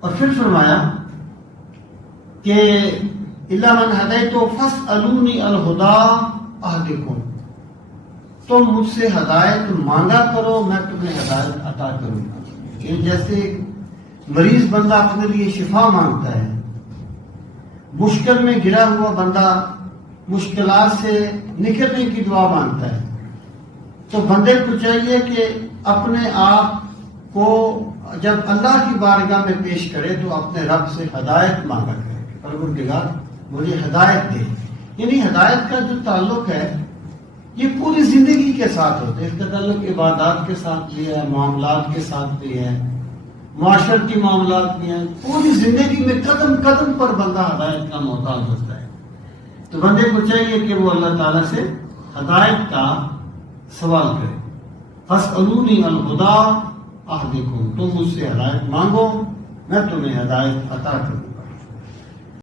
اور پھر فرمایا کہ الا من ہدیت فاسألونی الہدی اہدکم، تم مجھ سے ہدایت مانگا کرو میں تمہیں ہدایت عطا کروں گا۔ کہ جیسے مریض بندہ اپنے لیے شفا مانگتا ہے، مشکل میں گرا ہوا بندہ مشکلات سے نکلنے کی دعا مانگتا ہے، تو بندے کو چاہیے کہ اپنے آپ کو جب اللہ کی بارگاہ میں پیش کرے تو اپنے رب سے ہدایت مانگا کرے کہ پروردگار مجھے ہدایت دے۔ یعنی ہدایت کا جو تعلق ہے یہ پوری زندگی کے ساتھ ہوتا ہے، اس کا تعلق عبادات کے ساتھ بھی ہے، معاملات کے ساتھ بھی ہے، معاشرتی معاملات بھی ہیں، پوری زندگی میں قدم قدم پر بندہ ہدایت کا محتاج ہوتا ہے۔ تو بندے کو چاہیے کہ وہ اللہ تعالیٰ سے ہدایت کا سوال کرے۔ فاسألونی الہدی اہدکم، تم مجھ سے ہدایت مانگو میں تمہیں ہدایت عطا کروں۔